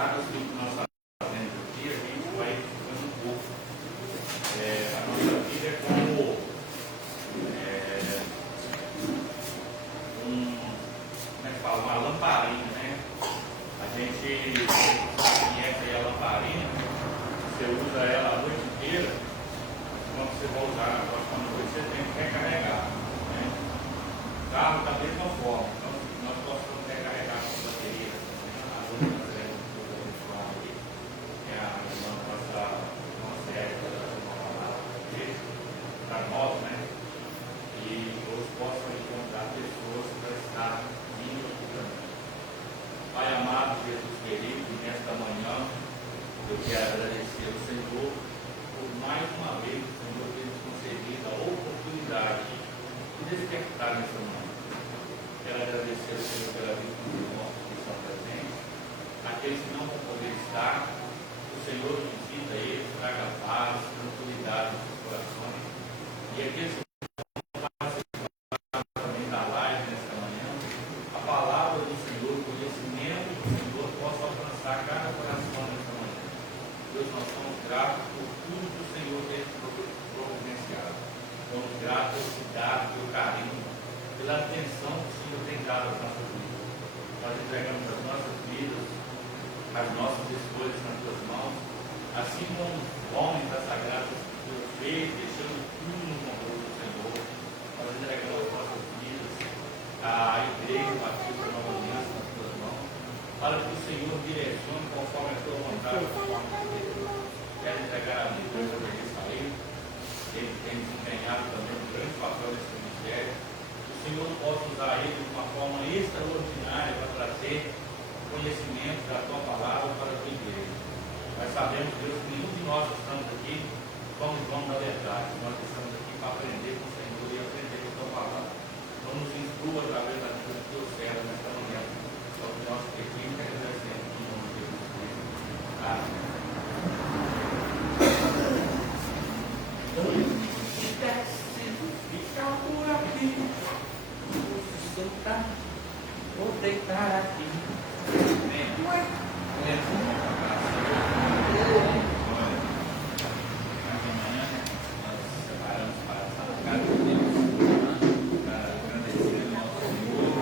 cada estudo que nós fazemos aqui, a gente vai ficando um pouco. A nossa vida é como como é que fala? Uma lamparina, né? A gente conhece aí a lamparina, você usa ela a noite inteira, quando você vai usar na próxima noite, você tem que recarregar, né? O carro da mesma forma, então nós possamos recarregar a nossa bateria, né? A luz aí, que é a nossa época da moto, né? E hoje possam encontrar pessoas para estar vindo aqui também. Pai amado, Jesus querido, nesta manhã eu quero agradecer ao Senhor por mais uma vez o Senhor ter nos concedido a oportunidade de despertar nessa manhã. Quero agradecer ao Senhor pela vida dos irmãos que estão presentes, aqueles que não vão poder estar, o Senhor visita eles, traga paz, tranquilidade nos seus corações, e aqueles que gratos por tudo que o Senhor tem providenciado. Somos gratos pelo cuidado, pelo carinho, pela atenção que o Senhor tem dado às nossas vidas. Nós entregamos as nossas vidas, as nossas escolhas nas tuas mãos, assim como os homens da Sagrada Escritura fez, deixando tudo no controle do Senhor. Nós entregamos as nossas vidas, a igreja, a Batista Nova Aliança nas tuas mãos, para que o Senhor direcione conforme a tua vontade, conforme a tua vida. Quero entregar a vida para ele sair. Ele tem desempenhado também um grande papel nesse ministério. O Senhor possa usar ele de uma forma extraordinária para trazer conhecimento da tua palavra para a tua igreja. Nós sabemos, Deus, que nenhum de nós estamos aqui como vamos da verdade. Nós estamos aqui para aprender com o Senhor e aprender com a tua palavra. Não nos instrua através da vida do teu servo nesta manhã. Só que nós pedimos e agradecemos em nome de Jesus Cristo. Amém. Fica por aqui, vou sentar, vou deitar aqui. Amanhã nós separamos para a casa de Deus, para agradecer ao nosso Senhor,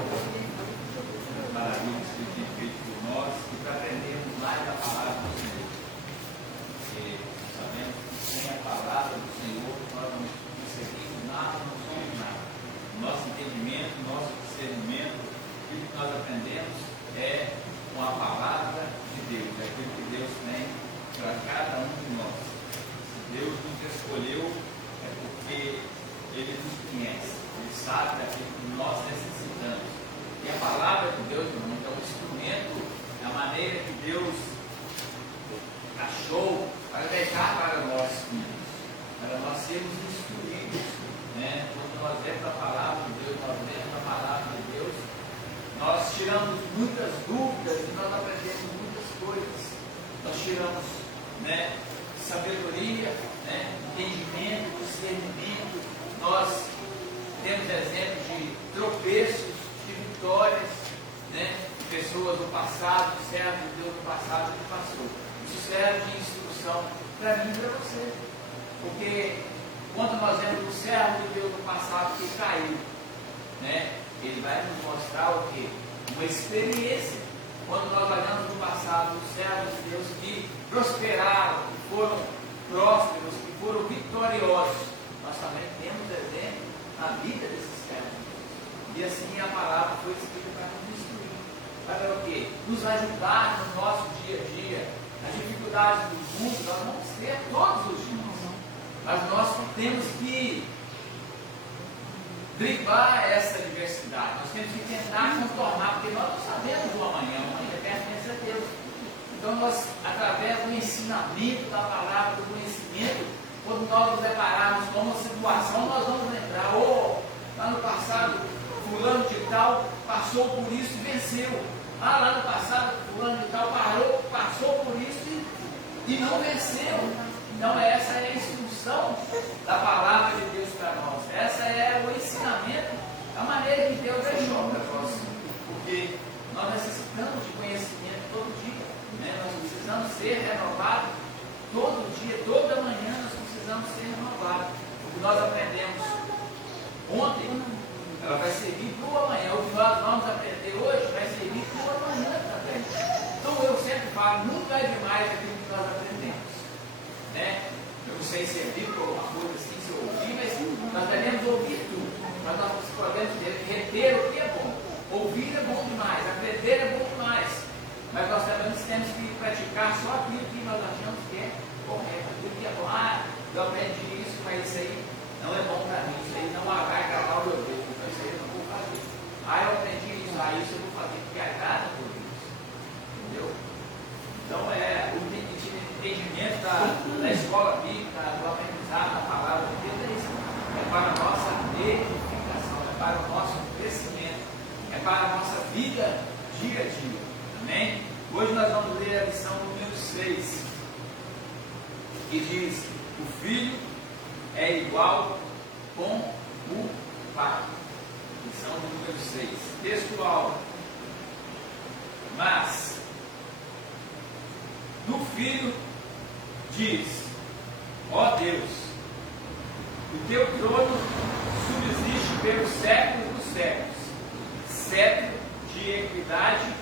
as maravilhas que Ele tem feito por nós e para aprendermos mais da palavra do Senhor. Porque sabemos que sem a palavra do Senhor nós não conseguimos nada, não somos nada. Nosso entendimento, nosso discernimento, tudo que nós aprendemos é com a palavra de Deus, é aquilo que Deus tem para cada um de nós. Se Deus nos escolheu, é porque Ele nos conhece, Ele sabe daquilo que nós necessitamos. E a palavra de Deus, irmão, é um instrumento, é a maneira que Deus achou para deixar para nós filhos, para nós sermos instruídos, né? Quando nós lemos a palavra de Deus, nós lemos a palavra de Deus, nós tiramos muitas dúvidas e nós aprendemos muitas coisas. Nós tiramos, né, sabedoria, né, entendimento, discernimento. Nós temos exemplos de tropeços, de vitórias, né, de pessoas do passado, de servos de Deus do passado que passou. Isso serve de instrução para mim e para você. Porque quando nós vemos o servo de Deus do passado que caiu, né, ele vai nos mostrar o quê? Uma experiência. Quando nós olhamos no passado os servos de Deus que prosperaram, que foram prósperos, que foram vitoriosos, nós também temos exemplo na vida desses servos. E assim a palavra foi escrita para nos instruir. Para o quê? Nos ajudar no nosso dia a dia. As dificuldades do mundo nós vamos ter todos os dias. Mas nós temos que driblar essa diversidade. Nós temos que tentar contornar, porque nós não sabemos do amanhã depende da certeza. Então nós, através do ensinamento da palavra, do conhecimento, quando nós nos depararmos com uma situação, nós vamos lembrar, lá no passado, fulano de tal passou por isso e venceu. Lá no passado, fulano de tal passou por isso e não venceu. Então essa é a instrução da palavra de Deus para nós. Essa é o ensinamento, a maneira que Deus deixou para nós. Porque nós necessitamos de conhecimento todo dia, né? Nós servir para o amanhã. O que nós vamos aprender hoje vai servir para o amanhã também. Então eu sempre falo, nunca é demais aquilo que nós aprendemos. Né? Eu não sei se é bíblico ou uma coisa assim, se eu ouvir, mas nós devemos ouvir tudo. Mas nós podemos reter o que é bom. Ouvir é bom demais, aprender é bom demais. Mas nós também temos que praticar só aquilo que nós achamos que é correto, aquilo que é bom. Ah, eu aprendi isso, mas isso aí não é bom para mim, isso aí não vai agradar o meu Deus, então isso aí eu não vou fazer. Ah, eu aprendi isso, isso eu vou fazer porque agrada por Deus. Entendeu? Então o entendimento da escola bíblica, do aprendizado da palavra de Deus é isso. É para a nossa edificação, é para o nosso crescimento, é para a nossa vida dia a dia. Amém? Hoje nós vamos ler a lição número 6, que diz: o filho é igual com o pai. Lição número 6. Textual. Mas do filho diz: ó Deus, o teu trono subsiste pelos séculos dos séculos. Cetro de equidade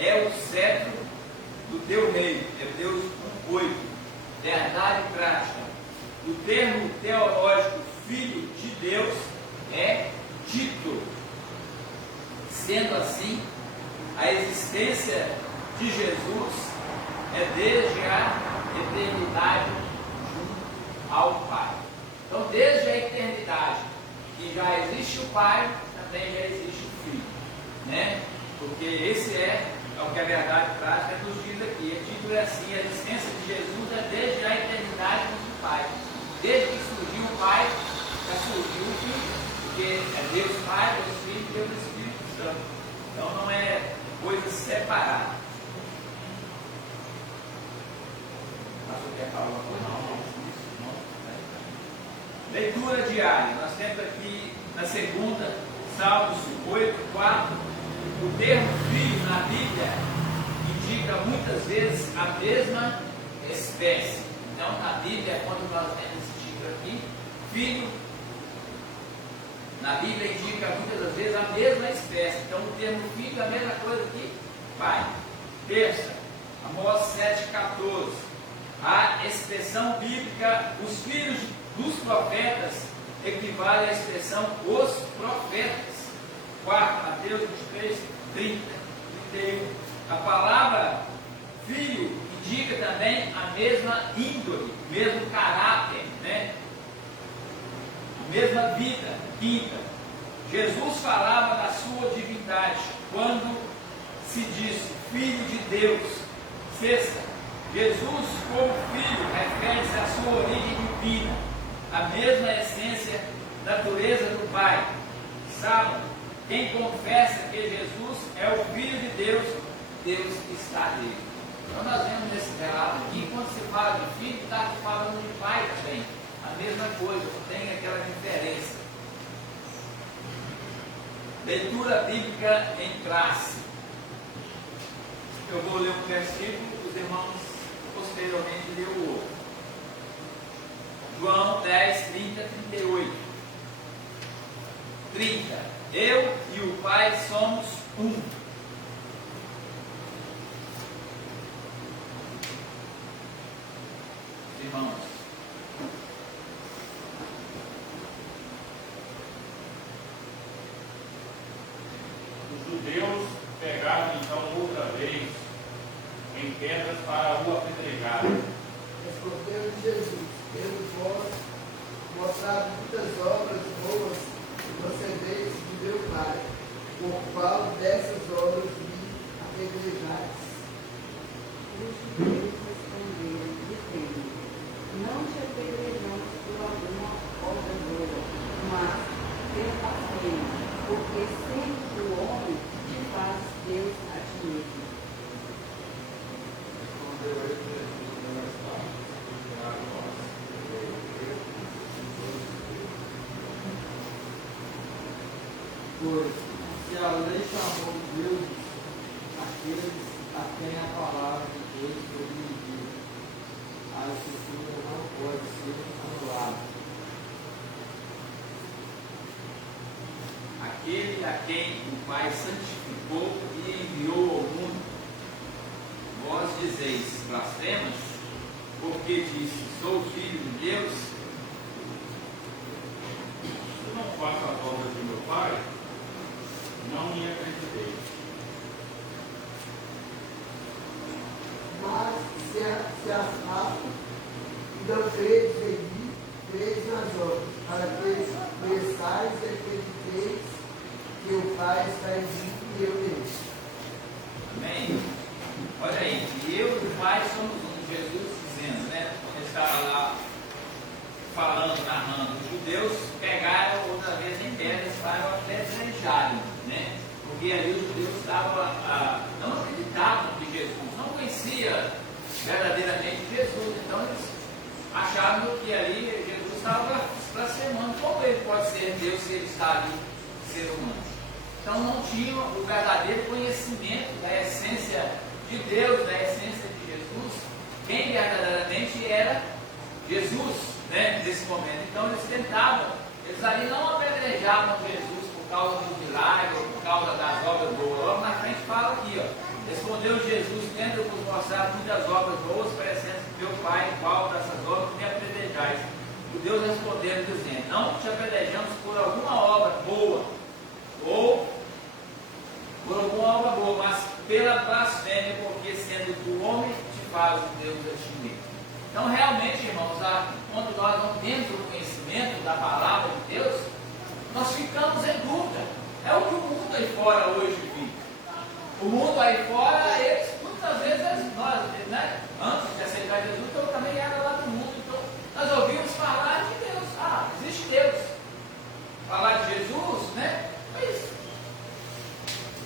é o cetro do teu reino. Hebreus 1:8. Verdade prática. O termo teológico filho de Deus é título. Sendo assim, a existência de Jesus é desde a eternidade junto ao Pai. Então, desde a eternidade que já existe o Pai, também já existe o Filho, né? Porque esse é o que a verdade prática nos diz aqui. O título é assim: a existência de Jesus é desde a eternidade junto ao Pai. Desde que surgiu o Pai, já surgiu o Filho, porque é Deus Pai, Deus Filho e Deus Espírito Santo. Então não é coisa separada. Mas você quer falar uma coisa? Não. Leitura diária. Nós temos aqui na segunda, Salmos 8:4. O termo filho na Bíblia indica muitas vezes a mesma espécie. Então, na Bíblia, quando nós temos esse título aqui, filho, na Bíblia indica muitas das vezes a mesma espécie. Então, o termo filho é a mesma coisa que pai. Terça, Amós 7:14. A expressão bíblica, os filhos dos profetas, equivale à expressão os profetas. Quarto, Mateus 23:31. A palavra filho indica também a mesma índole, o mesmo caráter, né? A mesma vida. Quinta, Jesus falava da sua divindade quando se diz filho de Deus. Sexta, Jesus como filho refere-se à sua origem divina, a mesma essência, natureza do Pai. Sábado, quem confessa que Jesus é o Filho de Deus, Deus está nele. Então nós vemos nesse relato aqui, quando se fala de filho, está falando de pai também. A mesma coisa, não tem aquela diferença. Leitura bíblica em classe. Eu vou ler um versículo, os irmãos posteriormente lê o outro. João 10:30-38. 30. Eu e o Pai somos um. Irmãos, os judeus pegaram então outra vez em pedras para o apedrejarem. Respondeu Jesus: temos vós mostrado muitas obras boas e procedentes de meu Pai, por qual dessas obras me apedrejais? Os judeus responderam, dizendo: não te apedrejamos por alguma obra boa, mas pela pena, porque sendo o homem te faz Deus a ti mesmo. Respondeu ele, Jesus, não está a nós. Pois, se a lei chamou Deus aqueles a quem a palavra de Deus foi dirigida, a escritura não pode ser anulada. aquele a quem o Pai santificou e enviou ao mundo. Vós dizeis blasfemas, porque disse, sou filho de Deus. Se não faço as obras de meu Pai, não me acreditei. Mas se afastam e não credes em mim, credes nas obras, para que conheçais e acrediteis que o Pai está em mim e eu nele. Amém? Olha aí, e eu e o Pai somos um. Jesus dizendo, né? Quando ele estava lá falando, narrando, os judeus pegaram outra vez em pedras para apedrejarem, né? Porque ali os judeus estavam, não acreditavam que Jesus, não conhecia verdadeiramente Jesus, então eles achavam que ali Jesus estava blasfemando. Como ele pode ser Deus se ele está ali, ser humano? Então não tinham o verdadeiro conhecimento da essência de Deus, da essência de Jesus, quem verdadeiramente era Jesus, né, nesse momento. Então eles tentavam, eles ali não apedrejavam Jesus por causa do milagre, ou por causa das obras boas. Logo na frente fala aqui, ó, respondeu Jesus, tendo vos mostrado muitas obras boas, parecendo que meu Pai, qual dessas obras me apedrejais. O Deus respondeu dizendo, não te apedrejamos por alguma obra boa, ou por alguma obra boa, mas pela blasfêmia, porque sendo do homem te faz o Deus a ti mesmo. Então realmente, irmãos, quando nós não temos o conhecimento da palavra de Deus, nós ficamos em dúvida. É o que o mundo aí fora hoje fica. O mundo aí fora, eles, muitas vezes, nós, né, antes de aceitar Jesus, eu também era lá do mundo, então nós ouvimos falar de Deus. Ah, existe Deus. Falar de Jesus, né? Mas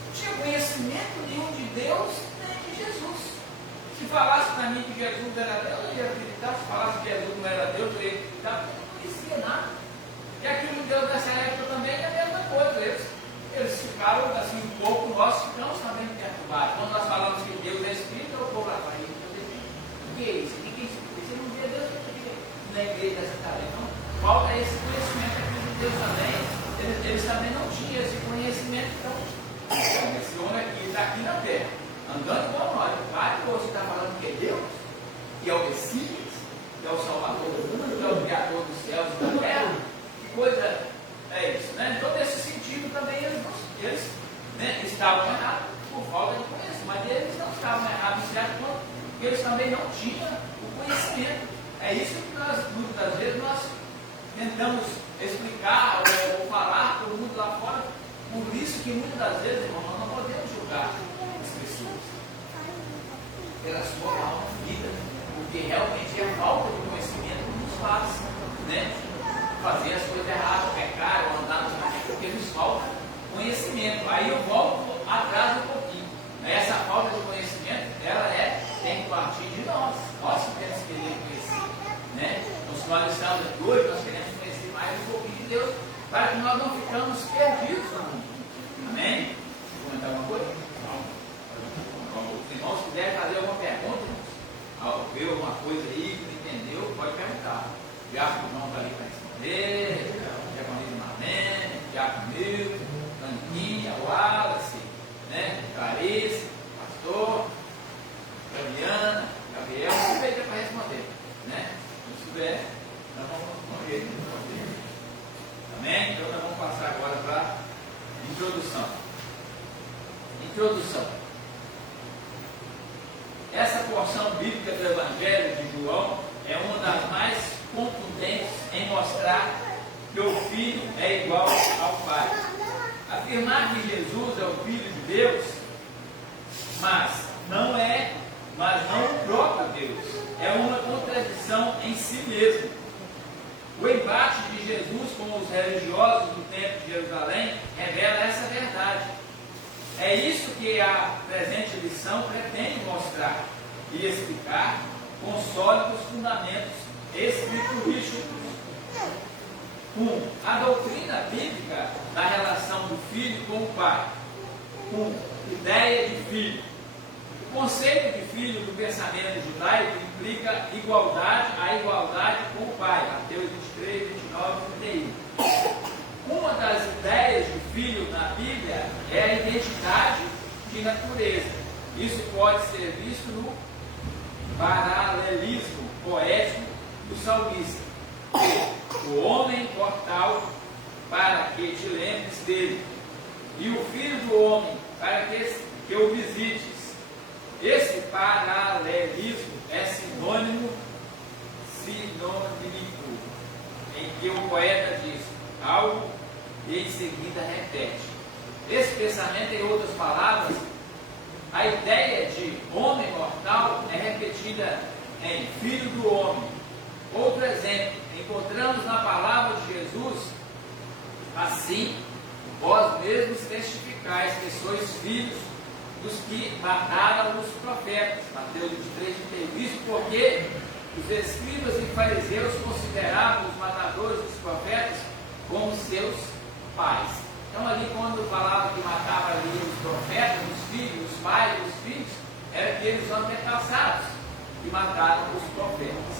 não tinha conhecimento nenhum de Deus nem de Jesus. Se falasse para mim que Jesus era Deus, eu ia acreditar. Se falasse que Jesus não era Deus, eu ia acreditar, porque eu não conhecia nada. E aquilo de Deus nessa época também é a mesma coisa. Eles ficaram assim um pouco, nós ficamos também perturbados. Quando nós falamos que Deus é Espírito, eu vou lá para ele. O que é isso? O que é isso? Você não vê Deus na igreja dessa tarefa. Então, falta esse conhecimento aqui de Deus também. Eles também não tinham esse conhecimento. Então, esse homem aqui está aqui na terra, andando igual nós. O Pai, você está falando que é Deus, que é o Messias, que é o Salvador do mundo, que é o Criador dos céus e da terra. Que coisa é isso, né? Então, nesse sentido também eles né, estavam errados por falta de conhecimento, mas eles não estavam errados em certo ponto, porque eles também não tinham o conhecimento. É isso que nós, muitas das vezes, nós tentamos explicar ou falar para o mundo lá fora. Por isso que muitas das vezes, irmão, nós não podemos julgar as pessoas pela sua alma vida, porque realmente é a falta de conhecimento que nos faz, né, fazer as coisas erradas, pecar ou andar nos caminhos, porque nos falta conhecimento. Aí eu volto atrás um pouquinho. Essa falta de conhecimento, ela tem que partir de nós. Nós que temos que querer conhecer, né? Então, se nós estamos aqui hoje, nós queremos conhecer mais um pouquinho de Deus, para que nós não ficamos perdidos no mundo. Amém? Vou comentar alguma coisa? Não. Os irmãos quiserem fazer alguma pergunta, ver alguma coisa aí que não entendeu, pode perguntar. O Diácono João está ali para responder, Diaconisa Marlene, Diácono Milton, Tanquinha, Wallace, né? Clarice, Pastor, Fabiana, Gabriel, se tiver para responder, né? Se tiver, nós vamos responder. Amém? Então nós vamos passar agora para a introdução. Introdução. Essa porção bíblica do Evangelho de João é uma das mais contundentes em mostrar que o Filho é igual ao Pai. Afirmar que Jesus é o Filho de Deus, mas não o próprio Deus, é uma contradição em si mesmo. O embate de Jesus com os religiosos do templo de Jerusalém revela essa verdade. É isso que a presente lição pretende mostrar e explicar com sólidos fundamentos escriturísticos. 1. A doutrina bíblica da relação do filho com o pai. 1. Ideia de filho. O conceito de filho do pensamento judaico implica a igualdade com o pai. Mateus 23, 29 e 31. Uma das ideias de filho na Bíblia é a identidade de natureza. Isso pode ser visto no paralelismo poético do salmista. O homem mortal, para que te lembres dele, e o filho do homem, para que o visites. Esse paralelismo é sinônico, em que o poeta diz algo e em seguida repete. Esse pensamento, em outras palavras, a ideia de homem mortal é repetida em filho do homem. Outro exemplo, encontramos na palavra de Jesus: assim, vós mesmos testificais que sois filhos dos que mataram os profetas. Mateus 23, 31. Isso porque os escribas e fariseus consideravam os matadores dos profetas como seus pais. Então ali quando falava que matava ali os profetas, os filhos, os pais dos filhos, era que eles são antepassados que mataram os profetas.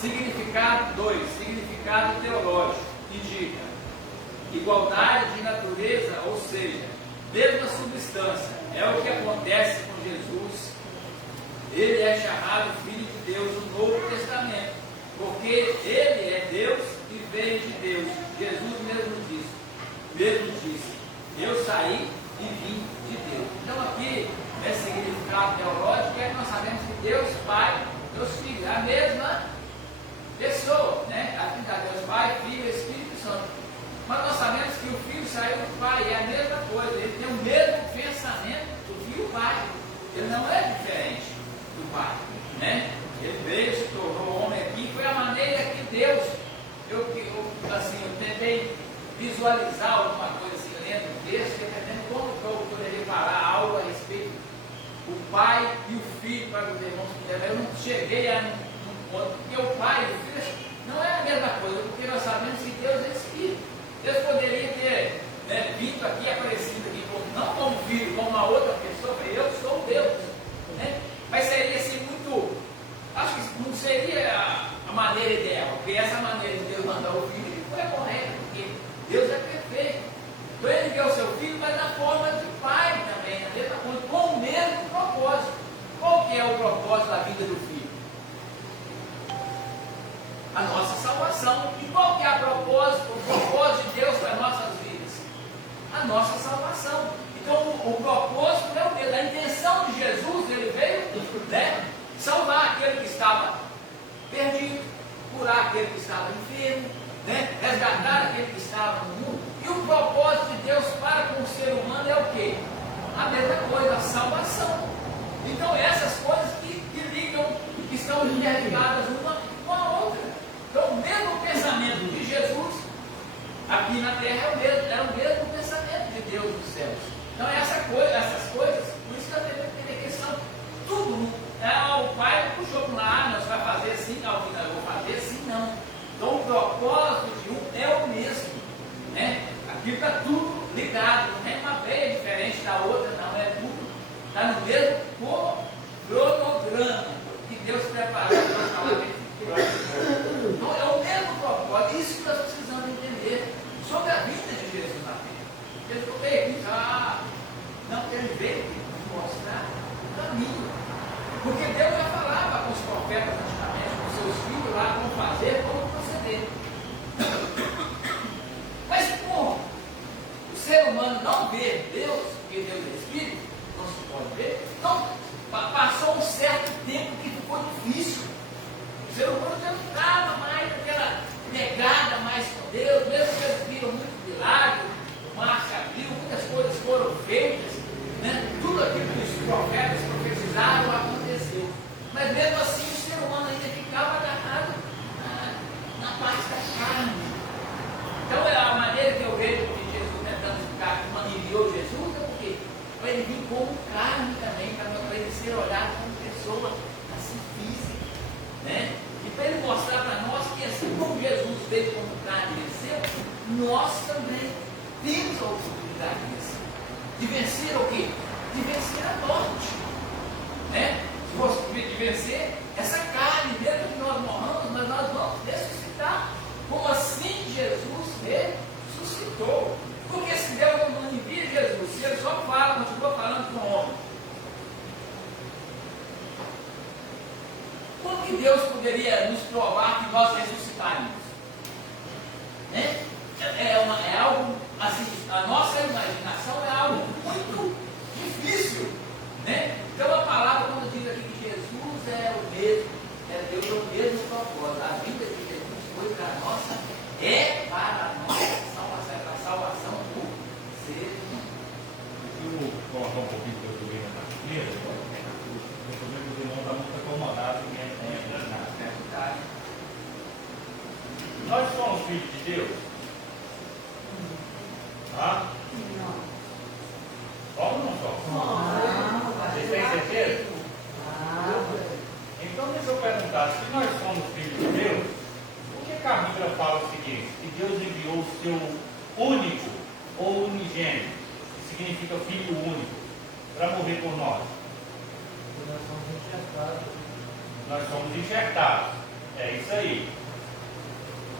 Significado 2, significado teológico, indica igualdade de natureza, ou seja, mesma substância. É o que acontece com Jesus. Ele é chamado Filho de Deus no Novo Testamento, porque ele é Deus e veio de Deus. Jesus mesmo disse, eu saí e vim de Deus. Então aqui é significado teológico, é que nós sabemos que Deus Pai, Deus Filho, é a mesma pessoa, né? Aqui está Deus Pai, Filho e Espírito Santo. Mas nós sabemos que o Filho saiu do Pai, é a mesma coisa, ele tem o mesmo pensamento do Filho e o Pai. Ele não é diferente do Pai, né? Ele veio, se tornou homem aqui, foi a maneira que Deus, eu tentei visualizar alguma coisa assim, lendo o texto, dependendo como que eu poderia falar algo a respeito do Pai e o Filho, para os irmãos puderem. Eu não cheguei a um ponto, porque o Pai e o Filho não é a mesma coisa, porque nós sabemos que Deus é Espírito. Deus poderia ter vindo aqui, aparecido aqui, não como filho, como uma outra pessoa, eu sou Deus, né? Mas seria assim muito, acho que não seria a maneira ideal, porque essa maneira de Deus mandar o filho ele foi correta, porque Deus é perfeito. Então ele enviou o seu filho, mas na forma de pai também, na mesma coisa, com o mesmo propósito. Qual que é o propósito da vida do filho? A nossa salvação. E qual que é o propósito de Deus para nossas vidas? A nossa salvação. Então o propósito é o mesmo. A intenção de Jesus, ele veio, salvar aquele que estava perdido, curar aquele que estava enfermo, resgatar aquele que estava no mundo. E o propósito de Deus para com o ser humano é o quê? A mesma coisa, a salvação. Então essas coisas que ligam, que estão interligadas uma com a outra. Então o mesmo pensamento de Jesus aqui na terra é o mesmo pensamento de Deus nos céus. Então essas coisas, por isso que eu tenho que entender que são tudo. O pai não puxou para lá, nós vai fazer assim, eu vou fazer assim, não. Então o propósito de um é o mesmo, né? Aqui está tudo ligado, não é uma veia diferente da outra, não, é tudo, está no mesmo cronograma que Deus preparou para falar desse plano. Então é o mesmo propósito, isso que nós precisamos entender sobre a vida de Jesus na terra. Jesus veio aqui, não, ele veio mostrar o caminho. Porque Deus já falava com os profetas antigamente, com seus filhos lá, como fazer, como proceder. Mas como o ser humano não vê Deus, porque Deus é Espírito, não se pode ver, então passou um certo tempo que ficou difícil. O ser humano já não estava mais naquela pegada mais com Deus, mesmo que eles viram muito milagre, o mar se abriu, muitas coisas foram feitas, tudo aquilo que os profetas profetizaram aconteceu. Mas mesmo assim o ser humano ainda ficava agarrado na parte da carne. Então a maneira que eu vejo de Jesus tentando explicar que enviou Jesus é porque para ele vir como carne também, para ele ser olhado como pessoa assim física, e para ele mostrar para nós que assim como Jesus veio como carne e venceu, nós também temos a oportunidade de vencer. De vencer o quê? De vencer a morte, de vencer essa carne, mesmo que nós morramos, mas nós vamos ressuscitar. Como assim Jesus Deus poderia nos provar que nós ressuscitaríamos? Né? É algo assim, a nossa imaginação é algo muito difícil. Né? Então a palavra, quando diz aqui que Jesus é o mesmo, Deus é o mesmo propósito. A vida de Jesus foi para a nossa, é para a nossa salvação, é para a salvação do ser humano. Deixa eu colocar um pouquinho do que eu vi na primeira. O problema é que os irmãos estão muito acomodados e ninguém entende nada. É. Nós somos filhos de Deus? Tá? Somos ou não somos? Vocês têm certeza? Então deixa eu perguntar, se nós somos filhos de Deus, por que a Bíblia fala o seguinte, que Deus enviou o seu único ou unigênito, que significa filho único, para morrer por nós? Porque nós somos enxertados. Nós somos enxertados, é isso aí.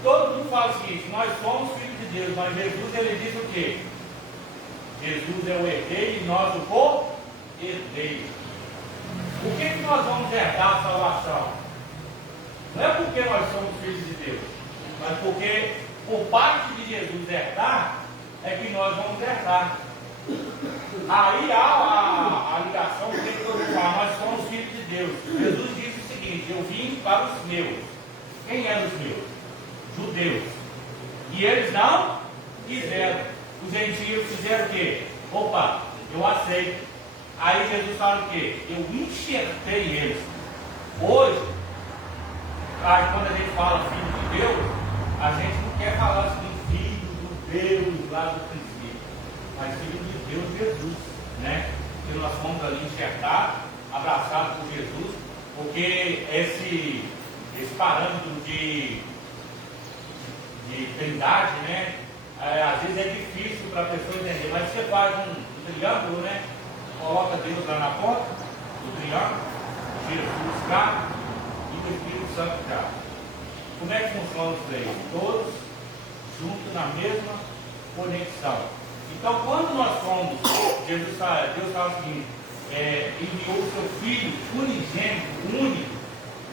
Todo mundo fala o seguinte, nós somos filhos de Deus, mas Jesus ele diz o quê? Jesus é o herdeiro e nós o co-herdeiro. Por que nós vamos herdar a salvação? Não é porque nós somos filhos de Deus, mas porque por parte de Jesus herdar, é que nós vamos herdar. Aí há a ligação que todo fala, nós somos filhos de Deus. Jesus disse o seguinte, eu vim para os meus. Quem é os meus? Judeus. E eles não quiseram. Os gentios fizeram o quê? Opa, eu aceito. Aí Jesus fala o quê? Eu enxertei eles. Hoje, quando a gente fala filho de Deus, a gente não quer falar assim, filho do Deus lá do princípio, mas filho de Deus Jesus, né? Que nós fomos ali enxertados, abraçados por Jesus, porque esse parâmetro de trindade, né? Às vezes é difícil para a pessoa entender, mas você faz um triângulo, né? Coloca Deus lá na ponta do triângulo, Jesus cá e o Espírito Santo cá. Como é que funciona os três? Todos juntos na mesma conexão. Então, quando nós somos, Deus fala o seguinte, enviou o seu Filho unigênito, único,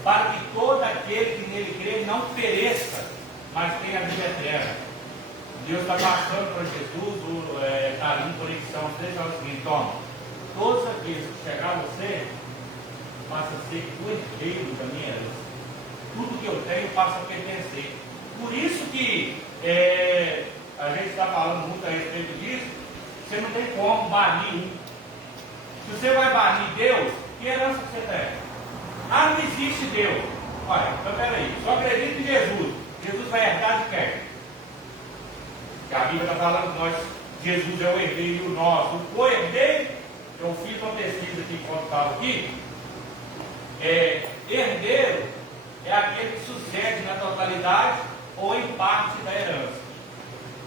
para que todo aquele que nele crê não pereça, mas tenha a vida eterna. Deus está passando para Jesus, está ali em conexão. Você fala o seguinte, toma, todos aqueles que chegar a você, passa a ser o herdeiro da minha herança. Tudo que eu tenho passa a pertencer. Por isso que a gente está falando muito a respeito disso, você não tem como banir um. Se você vai banir Deus, que herança você tem? Ah, não existe Deus. Olha, então peraí, só acredita em Jesus. Jesus vai herdar de quem? A Bíblia está falando que nós, Jesus é o herdeiro nosso. O co-herdeiro, eu fiz uma pesquisa aqui enquanto estava aqui. Herdeiro é aquele que sucede na totalidade ou em parte da herança.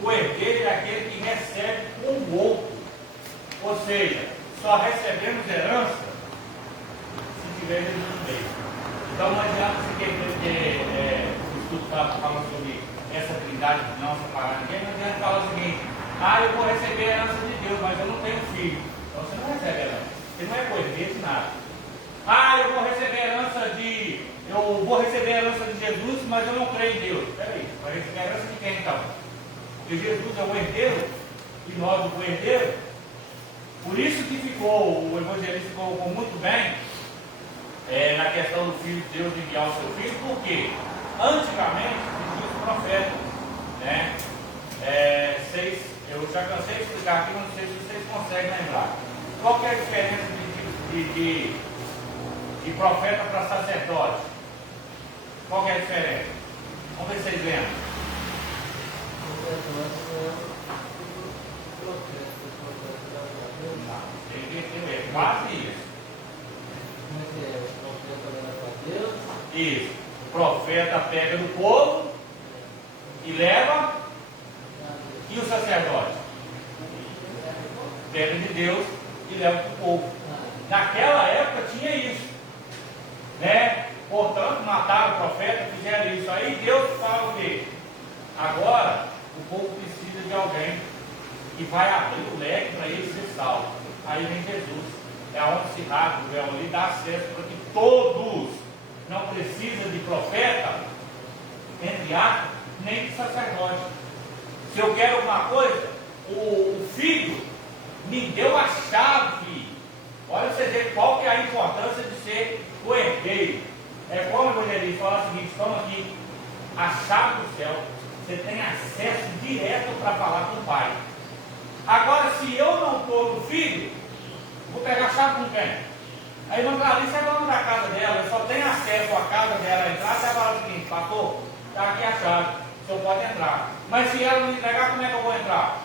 O herdeiro é aquele que recebe com o outro. Ou seja, só recebemos herança se tivermos no meio. Então não adianta você querer o estudo está falando sobre essa trindade não separar ninguém, não adianta falar o seguinte, eu vou receber a herança de Deus, mas eu não tenho filho. Então você não recebe a herança. Você não é coerente de nada. Eu vou receber a herança de Jesus, mas eu não creio em Deus. Peraí, vai receber a herança de quem então? Porque Jesus é o herdeiro e nós o herdeiro. Por isso que o evangelista colocou muito bem na questão do Filho de Deus enviar o seu Filho, porque antigamente existiam os profetas, né? Eu já cansei de explicar aqui, mas não sei se vocês conseguem lembrar. Qual que é a diferença de profeta para sacerdote? Qual que é a diferença? Vamos ver se vocês lembram. Tem quase isso. Isso. O profeta pega do povo e leva. E o sacerdote? Pega de Deus e leva para o povo. Naquela época tinha isso, né? Portanto, mataram o profeta, fizeram isso. Aí Deus fala o quê? Agora o povo precisa de alguém que vai abrir o leque para ele ser salvo. Aí vem Jesus. É onde se rasga o véu ali, dá acesso para que todos não precisa de profeta, entre aspas, nem de sacerdote. Se eu quero alguma coisa, o filho me deu a chave. Olha você ver qual que é a importância de ser o herdeiro. É como o evangelista fala o seguinte: toma aqui a chave do céu. Você tem acesso direto para falar com o pai. Agora, se eu não estou no filho, vou pegar a chave com quem? A irmã Clarice é dona da casa dela, eu só tenho acesso à casa dela entrar. Você vai falar o seguinte: pastor, está aqui a chave, o senhor pode entrar. Mas se ela me entregar, como é que eu vou entrar?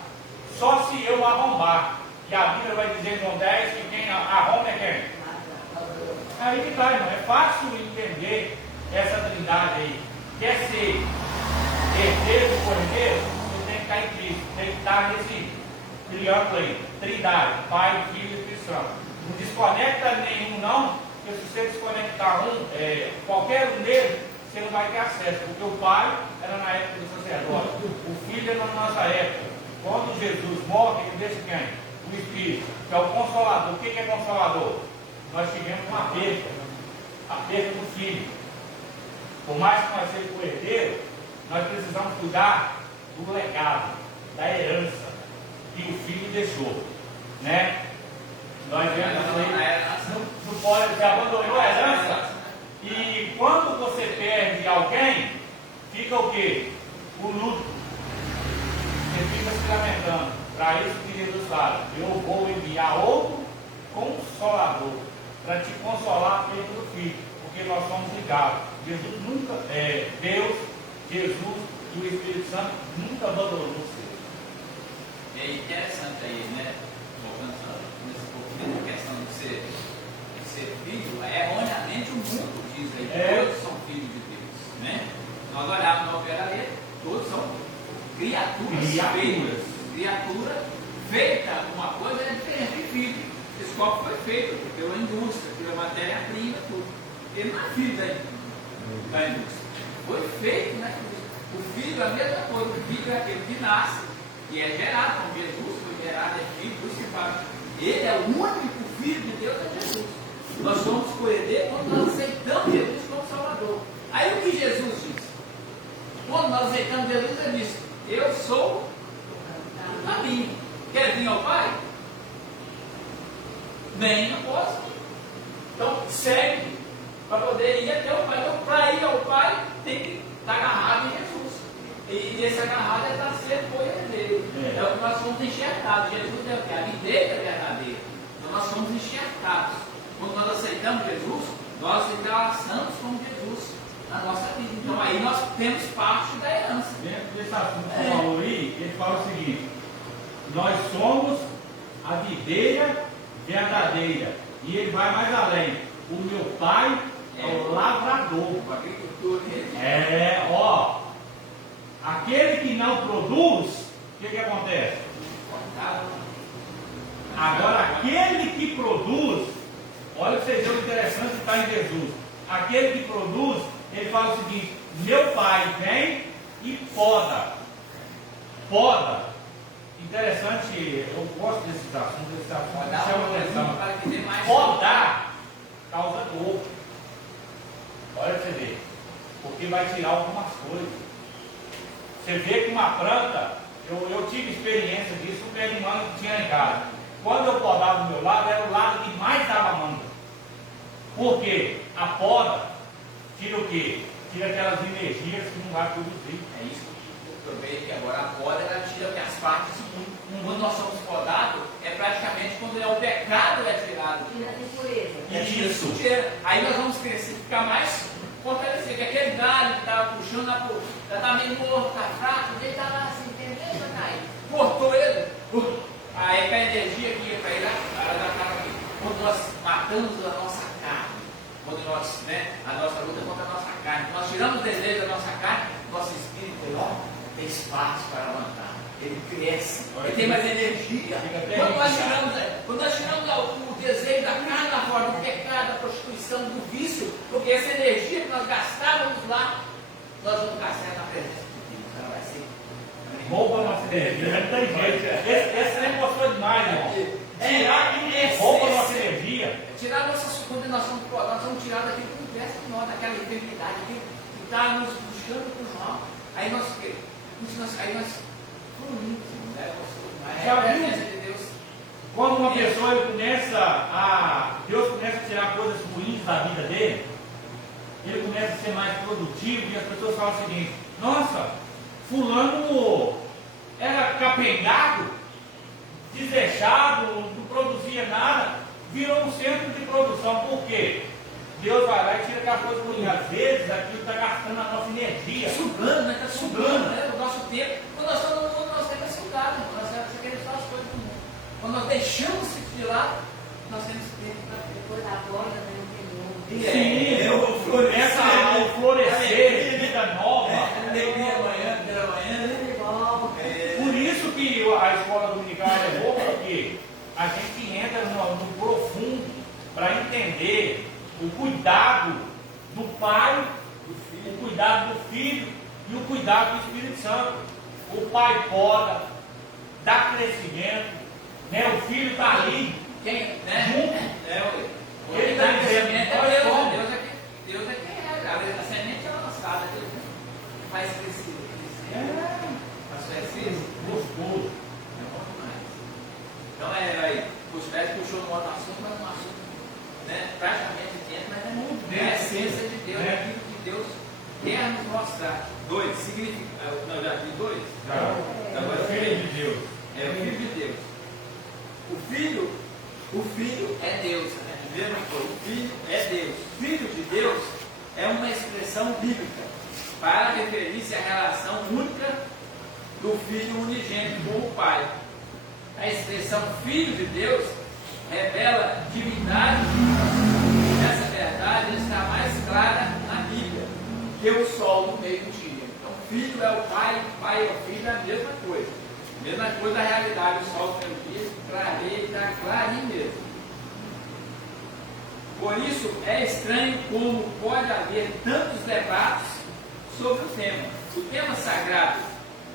Só se eu arrombar. Que a Bíblia vai dizer em João 10 que quem arromba é quem? Aí que está, irmão. É fácil entender essa trindade aí. Quer ser herdeiro do cordeiro, você tem que estar em Cristo, tem que estar nesse triângulo aí, trindade, Pai, Filho e Espírito Santo. Não desconecta nenhum não, porque se você desconectar qualquer um deles, você não vai ter acesso, porque o Pai era na época do sacerdote, o Filho era na nossa época. Quando Jesus morre, ele deixa quem? O Espírito, que é o Consolador. O que é Consolador? Nós tivemos uma perda, a perda do Filho. Por mais que nós sejamos o herdeiro, nós precisamos cuidar do legado, da herança que o Filho deixou, né? Nós vemos não pode, você abandonou a herança, e quando você perde alguém, fica o quê? O luto. Você fica se lamentando. Para isso que Jesus fala: eu vou enviar outro Consolador, para te consolar a perda do Filho, porque nós somos ligados. Jesus nunca, Deus, Jesus e o Espírito Santo nunca abandonou você. É interessante aí, né? Voltando nesse pouquinho da questão de ser filho, erroneamente o mundo diz aí, todos são filhos de Deus, né? Nós olhamos na Operaria, todos são criaturas. Criatura feita, uma coisa é diferente de filho. Esse copo foi feito pela indústria, pela matéria-prima, tudo. Ele não é filho da indústria. Foi feito, né? O filho é a mesma coisa. O filho é aquele que nasce e é gerado, como Jesus foi gerado, é filho, por isso que fala. Ele é o único filho de Deus, é Jesus. Nós somos coerdeiros quando nós aceitamos Jesus como Salvador. Aí o que Jesus diz? Quando nós aceitamos Jesus, ele diz: eu sou o caminho. Quer vir ao Pai? Nem após. Então segue para poder ir até o Pai. Então, para ir ao Pai, tem que estar agarrado em Jesus. E esse agarrado é estar sendo coerdeiro. É o que nós somos enxertados. Jesus é o que? A videira verdadeira. Então nós somos enxertados. Quando nós aceitamos Jesus, nós entrelaçamos com Jesus na nossa vida. Então aí nós temos parte da herança. Dentro desse assunto que você falou aí, ele fala o seguinte: nós somos a videira verdadeira. E ele vai mais além: o meu pai é o lavrador. O agricultor. Aquele que não produz, o que acontece? Agora, aquele que produz, olha para vocês verem o interessante que está em Jesus. Aquele que produz, ele fala o seguinte: meu pai vem e poda. Interessante, eu gosto desses assuntos, chama atenção. Podar causa dor. Olha para você ver, porque vai tirar algumas coisas. Você vê que uma planta, eu tive experiência disso, um pé de manga que tinha em casa. Quando eu podava do meu lado, era o lado que mais dava manga. Por quê? A poda tira o quê? Tira aquelas energias que não vai produzir. É isso que eu vejo que agora a poda ela tira que as partes, quando nós somos podados, é praticamente quando o pecado é tirado. Tira a impureza. Isso. Aí nós vamos crescer, ficar mais fortalecido. Que aquele galho que estava puxando já está meio morto, está fraco, ele está lá assim, entendeu? Cortou ele. Aí a energia que ia para ele, ela já estava aqui. Quando nós matamos a nossa carne, quando nós, a nossa luta é contra a nossa carne, nós tiramos o desejo da nossa carne, nosso espírito tem espaço para levantar. Ele cresce, ele tem mais energia. Quando nós tiramos o desejo da carne lá fora, do pecado, da prostituição, do vício, porque essa energia que nós gastávamos lá, nós vamos gastar na presença de Deus. Ela vai ser. Rouba a nossa energia, não tem jeito. Esse nem gostou demais, irmão. Rouba a nossa energia. Tirar nossas condenações, nós vamos tirar daquilo que não presta de nós, daquela Aí nós fluímos, né? Já A viu? presença de Deus. Quando uma pessoa Deus começa a tirar coisas ruins da vida dele, ele começa a ser mais produtivo e as pessoas falam o seguinte: nossa, fulano era capengado, desleixado, não produzia nada, virou um centro de produção. Por quê? Deus vai lá e tira aquelas coisas ruins. Às vezes aquilo está gastando a nossa energia. Sugando, né? Está sugando, né? O nosso tempo. Quando nós estamos no mundo, nosso tempo é sugado, irmão. Nós queremos só as coisas do mundo. Quando nós deixamos de lado, nós temos tempo para ter. Depois da borda vem o temor. Sim, começa a florescer, vida nova. Alegria amanhã, primeira manhã. Por isso que a escola dominical é boa, porque a gente entra no profundo para entender o cuidado do pai, o cuidado do filho e o cuidado do Espírito Santo. O pai poda, dá crescimento, né? O filho está ali, Quem, né? junto. Ele Ele está está dizendo, crescimento, nós é somos. Deus é quem é. A semente é lançada, Deus faz crescer. A sua essência. Gostoso. É bom demais. Então aí, o Fred puxou no outro assunto, mas um assunto, né, praticamente dentro, mas é muito bem a essência de Deus, É. aquilo que Deus quer nos mostrar. 2, significa. Não, já vi 2? Agora O Filho de Deus. é o Filho de Deus. O Filho é Deus, né? Mesma coisa, o Filho é Deus. Filho de Deus é uma expressão bíblica para referir-se à relação única do Filho unigênito com o Pai. A expressão Filho de Deus revela divindade e essa verdade está mais clara na Bíblia que o sol no meio do dia. Então, Filho é o Pai é o Filho, é a mesma coisa. Mesma coisa na realidade, o sol no meio do dia, clareia, está clarinho mesmo. Por isso, é estranho como pode haver tantos debates sobre o tema. O tema sagrado,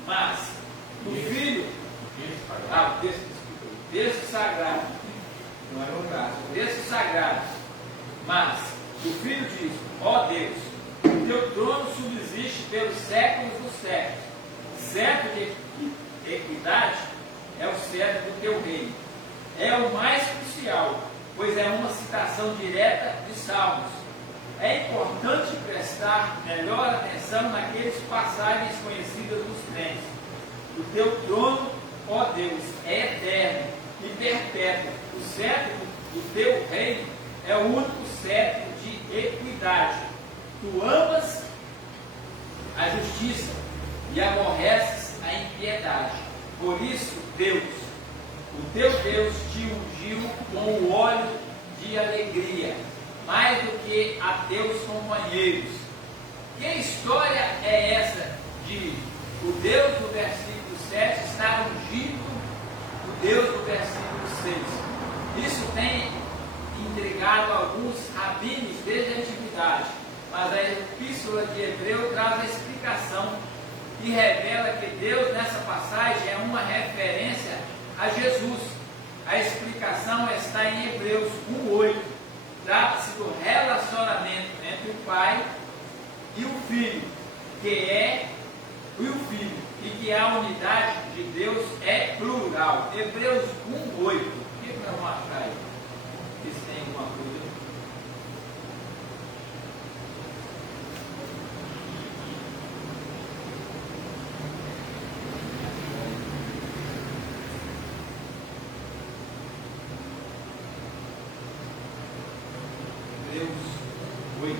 mas o Filho, o texto sagrado, não é o caso, o texto sagrado, mas o Filho diz: ó Deus, o teu trono subsiste pelos séculos dos séculos, certo de equidade é o cetro do teu reino. É o mais crucial, pois é uma citação direta de Salmos. É importante prestar melhor atenção naqueles passagens conhecidas dos crentes. O teu trono, ó Deus, é eterno e perpétuo. O cetro do teu reino é o único cetro de equidade. Tu amas a justiça e aborreces a impiedade. Por isso, Deus, o teu Deus, te ungiu com o óleo de alegria, mais do que a teus companheiros. Que história é essa de o Deus do versículo 7 estar ungido o Deus do versículo 6? Isso tem intrigado alguns rabinos desde a antiguidade, mas a epístola de Hebreu traz a explicação e revela que Deus nessa passagem é uma referência a Jesus. A explicação está em Hebreus 1:8. Trata-se do relacionamento entre o Pai e o Filho, e que a unidade de Deus é plural. Hebreus 1:8. O que nós vamos achar aí? Se tem alguma coisa? Hebreus 8.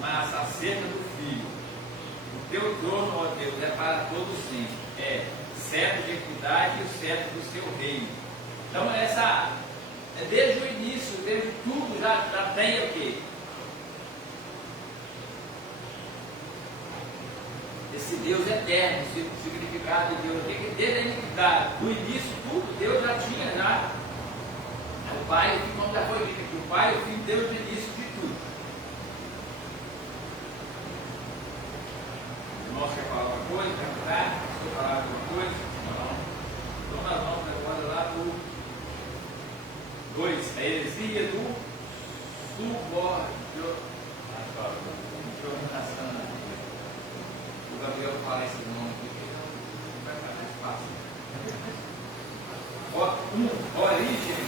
Mas acerca do Filho, o teu trono, ó Deus, é para todos sempre. É cetro de equidade e o cetro do seu reino. Então, essa, desde o início, desde tudo, já tem o quê? Esse Deus eterno, esse significado de Deus, desde a iniquidade, do início, tudo, Deus já tinha, já. O Pai, como já foi dito aqui, o Pai e o Filho, Deus do início de tudo. O nosso quer falar alguma coisa, quer falar? Quer falar alguma coisa? Não. Então nós vamos agora lá 2. A heresia do subordinação. O Gabriel fala esse nome aqui, vai ficar mais fácil. Origem,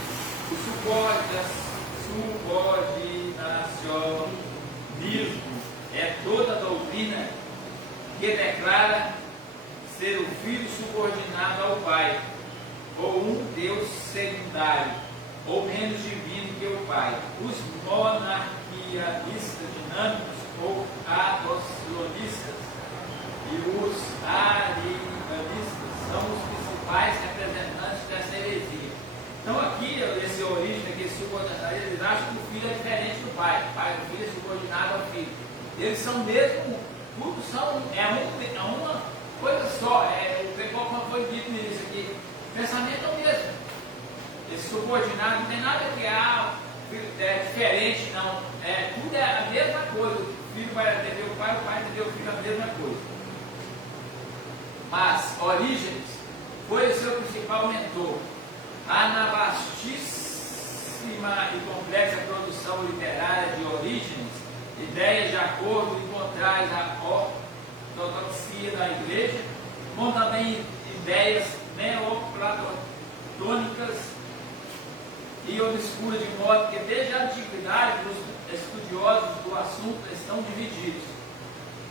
o subordinacionismo é toda doutrina que declara ser o filho subordinado ao Pai, ou um Deus secundário, ou menos divino que o Pai. Os monarquianistas dinâmicos ou adocionistas e os arianistas são os principais representantes dessa heresia. Então aqui, esse origem, aqui subordinado, eles acham que o filho é diferente do pai. O pai, o filho é subordinado ao filho. Eles são mesmo, tudo são, é uma coisa só, como foi dito nisso aqui, o pensamento é o mesmo. Esse subordinado não tem nada que é diferente, não. Tudo é a mesma coisa. O filho vai atender o pai atender o filho, a mesma coisa. Mas Orígenes foi o seu principal mentor. A vastíssima e complexa produção literária de Orígenes, ideias de acordo e contrárias à ortodoxia da igreja, como também ideias neoplatônicas e obscuras, de modo que desde a antiguidade os estudiosos do assunto estão divididos.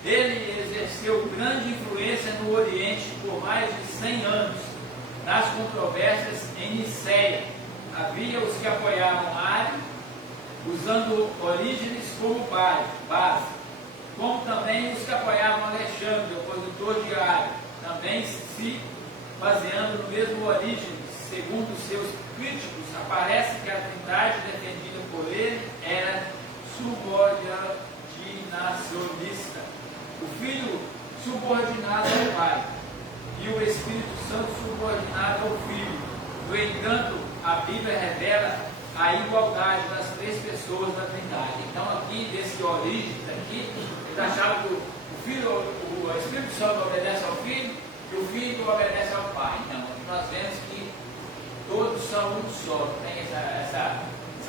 Ele exerceu grande influência no Oriente por mais de 100 anos. Nas controvérsias em Nicéia, havia os que apoiavam Ario, usando Orígenes como base, como também os que apoiavam Alexandre, opositor de Ario, também se baseando no mesmo Orígenes. Segundo seus críticos, aparece que a trindade defendida por ele era subordinacionista. O Filho subordinado ao Pai e o Espírito Santo subordinado ao Filho. No entanto, a Bíblia revela a igualdade das três pessoas da Trindade. Então, aqui, desse Orígenes, aqui, eles achavam que o Espírito Santo obedece ao Filho e o Filho obedece ao Pai. Então, nós vemos que todos são um só. Tem essa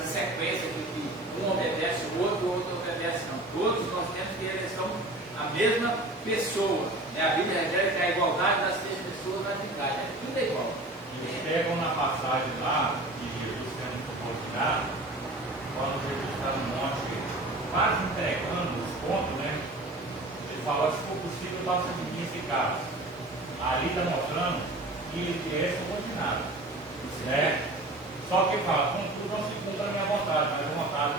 sequência de que um obedece o outro obedece não. Todos nós temos que eles são a mesma pessoa. A Bíblia revela que a igualdade das três pessoas na Trindade. Tudo é igual. Eles pegam na passagem lá de Jesus sendo subordinado, quando Jesus está no monte, quase entregando os pontos, né? Ele fala, se for possível, faça de mim esse caso. Ali está mostrando que ele é subordinado. Né? Só que ele fala, contudo não se cumpre a minha vontade, mas a vontade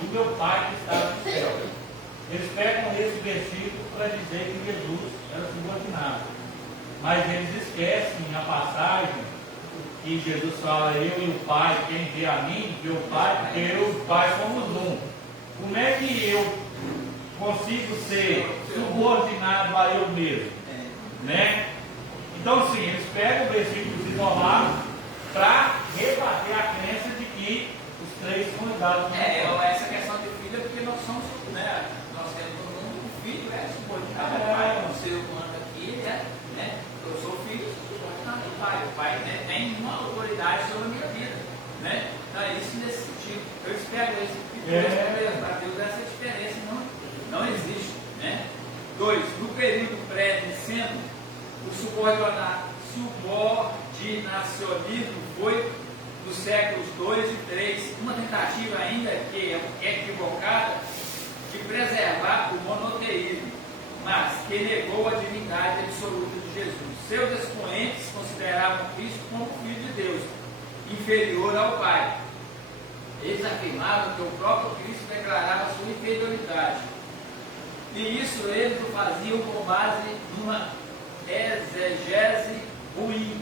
do meu Pai que está no céu. Eles pegam esse versículo para dizer que Jesus era subordinado. Mas eles esquecem na passagem que Jesus fala, eu e o Pai, quem vê a mim, vê o Pai, porque eu e o Pai somos um. Como é que eu consigo ser subordinado a eu mesmo? Né? Então, sim, eles pegam versículos isolados para rebater a crença de que os três são dados. Essa questão de filho é porque nós somos, né? Nós temos um mundo, o filho é subordinado ao pai, o ser humano aqui, eu sou filho subordinado ao pai, o pai tem uma autoridade sobre a minha vida, né? Então é isso nesse sentido. Eu espero esse tipo de coisa para Deus, essa diferença não existe, né? 2. No período pré-niceno, o subordinacionismo foi nos séculos 2 e 3 uma tentativa ainda que é equivocada de preservar o monoteísmo, mas que negou a divindade absoluta de Jesus. Seus expoentes consideravam Cristo como Filho de Deus, inferior ao Pai. Eles afirmavam que o próprio Cristo declarava sua inferioridade. E isso eles o faziam com base numa exegese ruim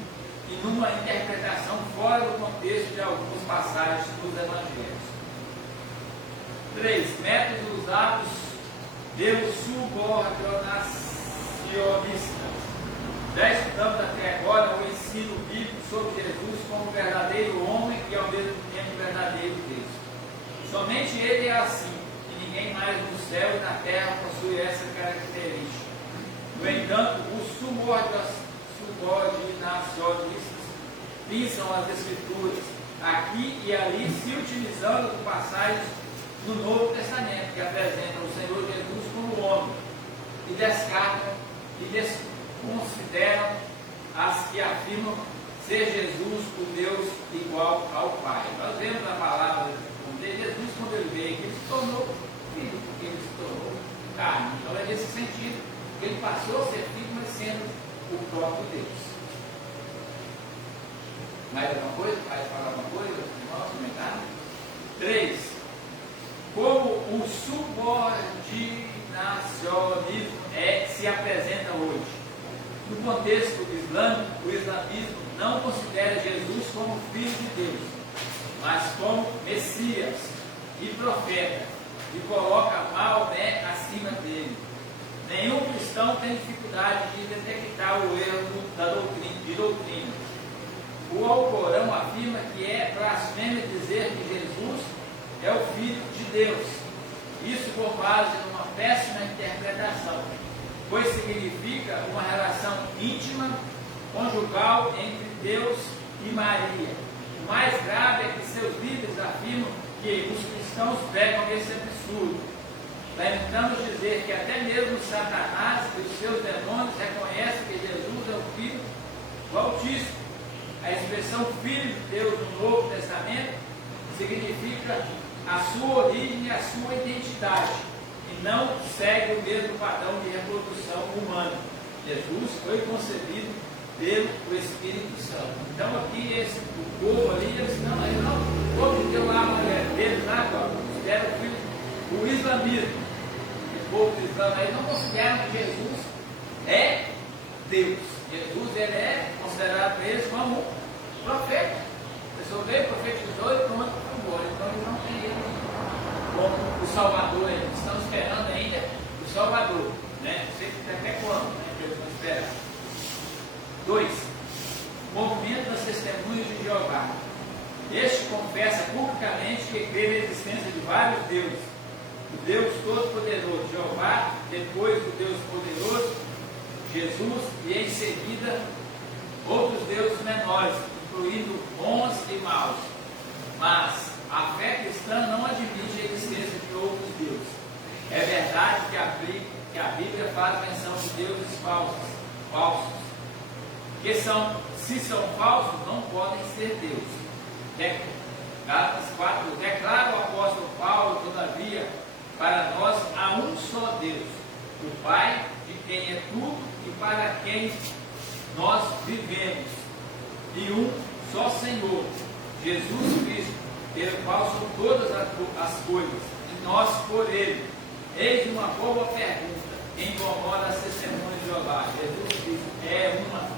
e numa interpretação fora do contexto de algumas passagens dos Evangelhos. 3. Métodos usados pelos subordinacionistas. Já estudamos até agora o ensino bíblico sobre Jesus como verdadeiro homem e ao mesmo tempo verdadeiro Deus. Somente ele é assim, e ninguém mais no céu e na terra possui essa característica. No entanto, os subordinacionistas pinçam as Escrituras, aqui e ali, se utilizando de passagens do Novo Testamento, que apresentam o Senhor Jesus como homem, e descartam e desconsideram as que afirmam ser Jesus o Deus igual ao Pai. Nós vemos na palavra de Jesus, quando ele veio, que ele se tornou filho, porque ele se tornou carne. Então é nesse sentido que ele passou a ser filho, mas sendo o próprio Deus. Mais alguma coisa? Vai falar alguma coisa? Vamos comentar? 3. Como o subordinacionismo se apresenta hoje. No contexto islâmico, o islamismo não considera Jesus como filho de Deus, mas como Messias e profeta, e coloca Maomé acima dele. Nenhum cristão tem dificuldade de detectar o erro de doutrina. O Alcorão afirma que é blasfêmia dizer que Jesus é o Filho de Deus. Isso por base numa péssima interpretação, pois significa uma relação íntima, conjugal entre Deus e Maria. O mais grave é que seus líderes afirmam que os cristãos pregam esse absurdo. Lamentamos dizer que até mesmo Satanás e os seus demônios reconhecem que Jesus é o Filho do Altíssimo. A expressão Filho de Deus no Novo Testamento significa a sua origem e a sua identidade, e não segue o mesmo padrão de reprodução humana. Jesus foi concebido pelo Espírito Santo. Então aqui o povo ali, eles não deu lá a mulher deles lá, consideram o islamismo. O povo do Islã aí não consideram que Jesus é Deus. Jesus ele é considerado por eles como profeta. A pessoa veio, profetizou e pronto, foi embora. Então eles não têm ele como o Salvador ainda. Estão esperando ainda o Salvador. Né? Não sei até quando, né? Que eles vão esperar. 2. Movimento das Testemunhas de Jeová. Este confessa publicamente que crê na existência de vários deuses. O Deus Todo-Poderoso, Jeová, depois o Deus Poderoso, Jesus, e em seguida outros deuses menores, incluindo bons e maus. Mas a fé cristã não admite a existência de outros deuses. É verdade que a Bíblia faz menção de deuses falsos, que se são falsos, não podem ser deuses. Gálatas 4, declara o apóstolo Paulo, todavia, para nós há um só Deus, o Pai, de quem é tudo e para quem nós vivemos, e um só Senhor, Jesus Cristo, pelo qual são todas as coisas, e nós por Ele. Eis uma boa pergunta, que incomoda as testemunhas de Jeová. Jesus Cristo é uma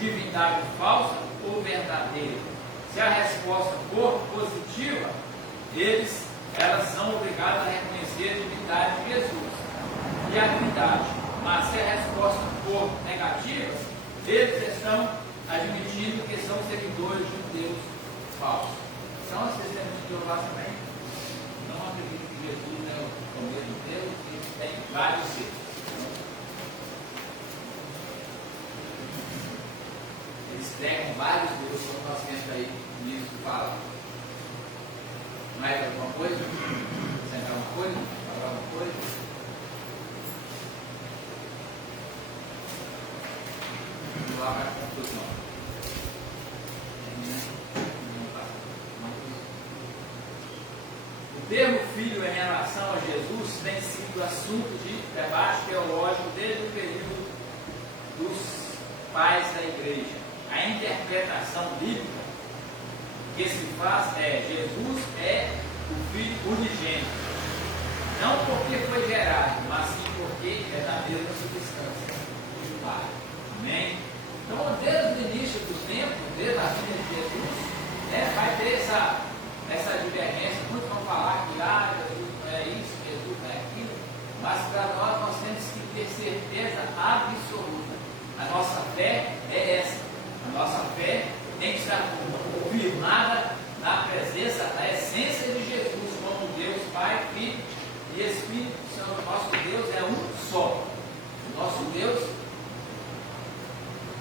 divindade falsa ou verdadeira? Se a resposta for positiva, elas são obrigadas a reconhecer a divindade de Jesus e a Trindade. Mas se a resposta for negativa, eles estão admitindo que são seguidores de um Deus falso. São as testemunhas de Jeová também. Não acreditam que Jesus é o mesmo Deus e tem vários seres. Eles pregam vários deuses, como nós temos aí no livro que fala. Mais alguma coisa? Acrescentar alguma coisa? Falar alguma coisa? Vamos lá para a conclusão. O termo filho em relação a Jesus tem sido assunto de debate teológico desde o período dos pais da igreja. A interpretação bíblica que se faz Jesus é o Filho unigênito. Não porque foi gerado, mas sim porque é da mesma substância do Pai. Amém? Então, desde o início do tempo, desde a vinda de Jesus, vai ter essa divergência. Muitos vão falar que Jesus não é isso, Jesus não é aquilo, mas para nós temos que ter certeza absoluta. A nossa fé é essa. A nossa fé tem que estar firmada na presença, na essência de Jesus, como Deus Pai, Filho e Espírito Santo. O nosso Deus é um só. O nosso Deus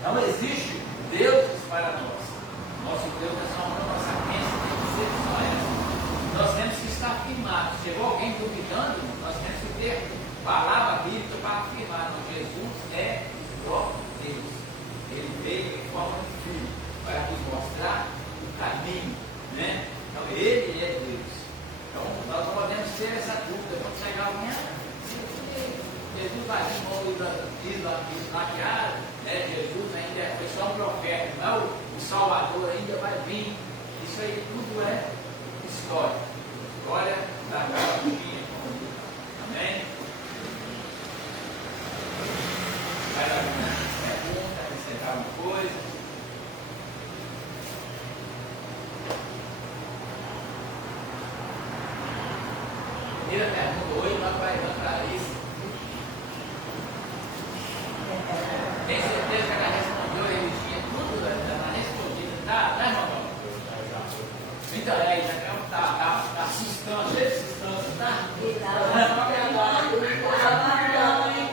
não existe deuses para nós. Nós duvidando, nós temos que ter palavra bíblica para afirmar, não, Jesus é o próprio Deus. Ele veio em forma de filho para nos mostrar o caminho, né? Então ele é Deus. Então nós não podemos ter essa dúvida quando chegar alguém, Jesus vai vir no deslaqueado, né? Jesus ainda foi só um profeta, não é o Salvador, ainda vai vir. Isso aí tudo é história. História da cartinha. Amém? Vai dar alguma pergunta, acrescentar alguma coisa? Primeira pergunta hoje, nós vamos entrar isso. Tem certeza que ela respondeu a religia tudo, ela respondida, tá, né, irmão? Então, aí, já tá assustando, cheio de sustância, tá?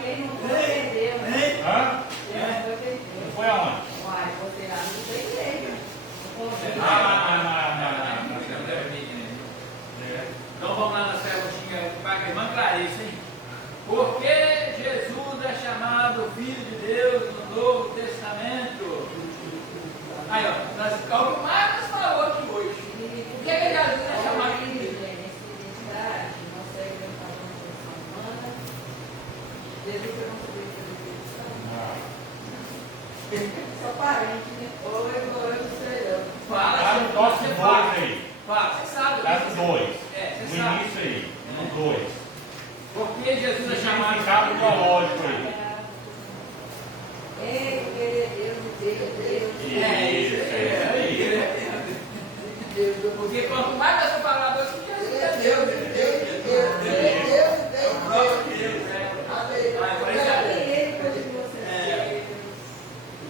Quem não foi perdeu, né? Hã? Quem não foi perdeu. Não foi aonde? Uai, você lá não tem igreja. Então vamos lá nas perguntinhas para a irmã Clarice, hein? Por que Jesus é chamado Filho de Deus no Novo Testamento? Aí, ó, o que Marcos falou aqui hoje. Por que Jesus é chamado Filho de Deus? Identidade, não segue a condição humana. Jesus é uma coisa. Sou parente, né? Oi, não sei não. Fala, Tá no próximo você 2 fala. aí. Fala, você sabe. Tá no 2. É, No você sabe. início aí. No 2. Por que Jesus é chamado Significado teológico aí. Ele é Deus e Deus é Deus. Isso aí. Porque quanto mais você falar Deus, Jesus é Deus. É o próprio Deus, né? Mas, por isso, Ele continua sendo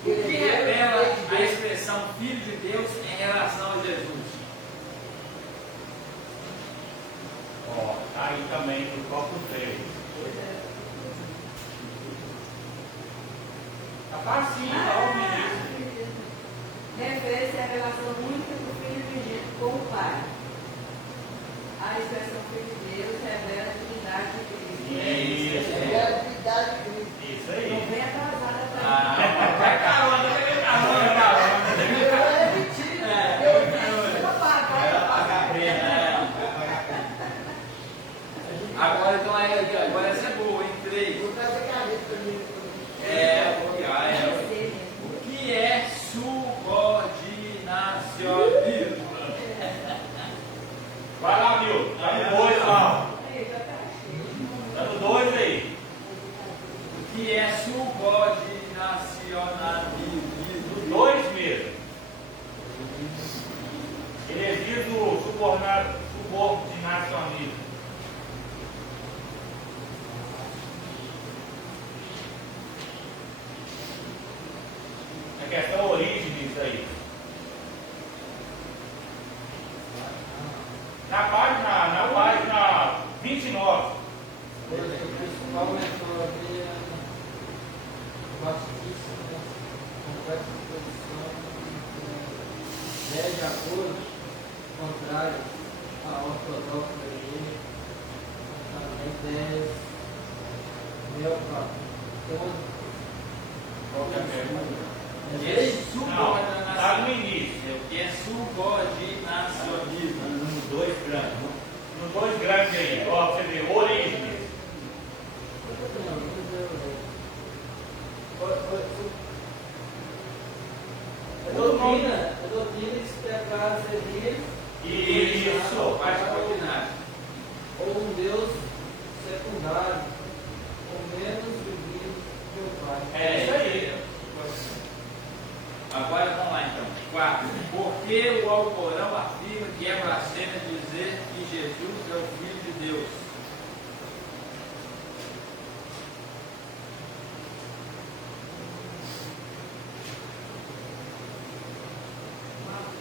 Deus. o que revela a expressão Filho de Deus em relação a Jesus? Ó, tá aí também no próprio 3. Tá facinho, tá o início. Refere-se à relação única do Filho unigênito com o Pai. A expressão Filho de Deus revela a divindade de Cristo. Isso Não aí. vem atrasada para Vai carona, vai carona. Agora então agora essa é boa, hein? 3. O que é subordinacionismo? Vai lá, Mil. Tá no 2 lá. Tá no 2 aí. O que é subordinacionalismo? No 2 mesmo. Ele diz o subordinacionismo. A questão origem disso aí. Na página 29. O principal mentor ali é vastíssima, complexa exposição, de acordo, contrário à ortodoxa igreja, também 10, neoplatônico. Qual que é a pergunta? O que é Não, está no início. O que é subordinacionismo? No 2 grandes. No 2 grandes aí. Ó, você vê, origem. É doutrina que se prepara a servir Isso, Faz ordinário. ou um Deus secundário, ou menos divino que o Pai. É isso aí. Agora vamos lá então. 4. Por que o Alcorão afirma que é blasfêmia dizer que Jesus é o Filho de Deus?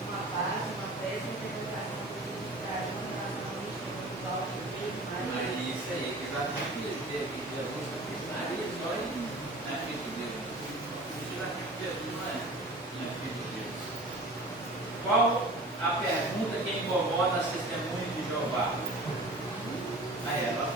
uma base, uma péssima interpretação do significado, uma relação mística, Mas mas isso aí, que exatamente isso. Que Jesus afirmaria só em não é Filho de Deus. Isso já que Jesus não é Filho de Deus. Qual a pergunta que incomoda as testemunhas de Jeová? Aí ela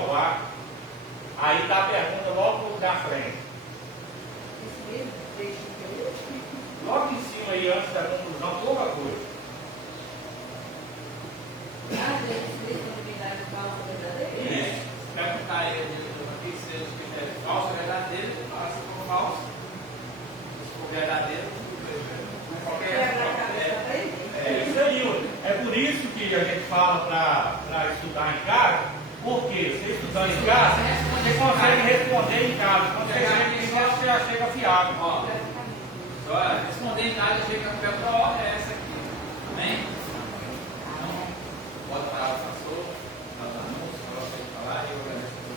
Jeová. Aí está a pergunta logo na frente. Esse mesmo trecho que eu li. Logo em cima aí, antes da conclusão, pouca coisa. Ah, Jesus Cristo, a divindade falsa verdadeira? Se perguntar a ele, o que seja é falso ou verdadeiro, ele fala se for falso. Se for verdadeiro, É isso aí, ó. É por isso que a gente fala para estudar em casa, porque você estudando em casa, você consegue responder em casa. Quando você chega em casa, você já chega afiado. ó, só responder em casa, chega a pergunta, ó, é essa aqui. Amém? Então, pode parar o pastor, nós anúncios, coloca ele falar e eu agradeço por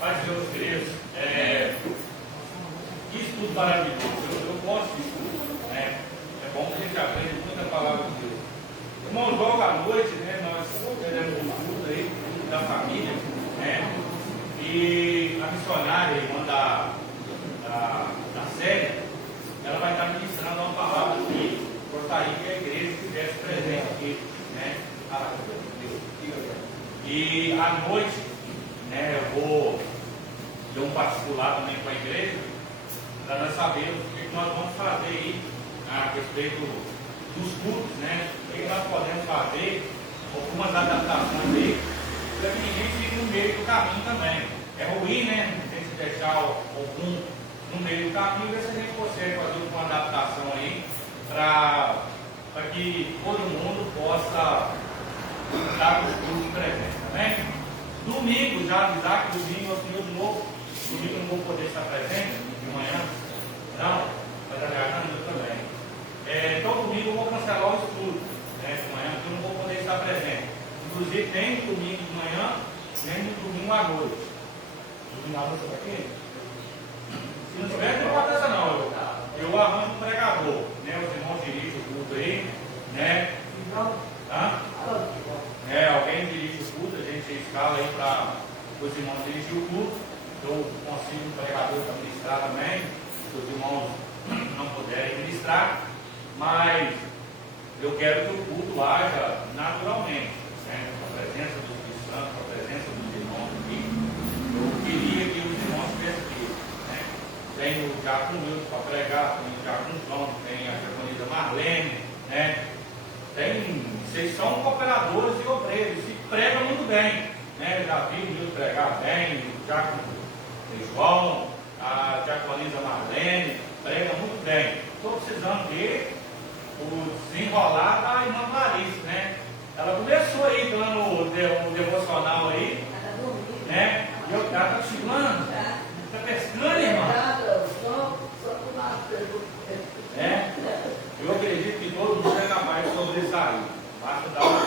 Mas, meus queridos, que estudo maravilhoso. Eu gosto de estudo, né? É bom que a gente aprende muita palavra de Deus. Irmãos, logo à noite, né, nós teremos um estudo aí da família, né? E a missionária, irmã da série, ela vai estar ministrando uma palavra que gostaria que a igreja estivesse presente aqui, né? E à noite, né, eu vou ter um particular também com a igreja, para nós sabermos o que nós vamos fazer aí a respeito dos cultos, né? O que nós podemos fazer, algumas adaptações aí, para que ninguém fique no meio do caminho também. É ruim, né? Tem que deixar algum no meio do caminho, ver se a gente consegue fazer uma adaptação aí, para que todo mundo possa estar no culto presente, tá bem? Domingo, já avisar que domingo eu tenho de novo. Domingo eu não vou poder estar presente de manhã. Não, mas aliás, eu também. Então domingo eu vou cancelar o estudo, né, de manhã, porque eu não vou poder estar presente. Inclusive tem domingo de manhã, nem no domingo à noite. Domingo à noite aqui? Se não tiver, não tem importância não. Eu arranjo um pregador, né? Os irmãos dirigem o culto aí, né? Alguém dirige o culto, a gente escala aí para os irmãos dirigir o culto. Eu consigo um pregador para ministrar também, se os irmãos não puderem ministrar, mas eu quero que o culto haja naturalmente, né? Com a presença do Espírito Santo, com a presença dos irmãos aqui. Eu queria que os irmãos estivessem aqui, né? Tem o Diácono Wilson para pregar, tem o Diácono João, tem a diaconisa Marlene, né? Vocês são cooperadores e obreiros e pregam muito bem, né? Já vi o Wilson pregar bem, o Diácono João, a diaconisa Marlene, prega muito bem. Estou precisando ver o desenrolar da irmã Clarice, né? Ela começou aí dando o devocional aí, né? E eu estava estimulando, está pescando, irmã? Eu acredito que todo mundo é capaz de sobressair. Basta dar uma.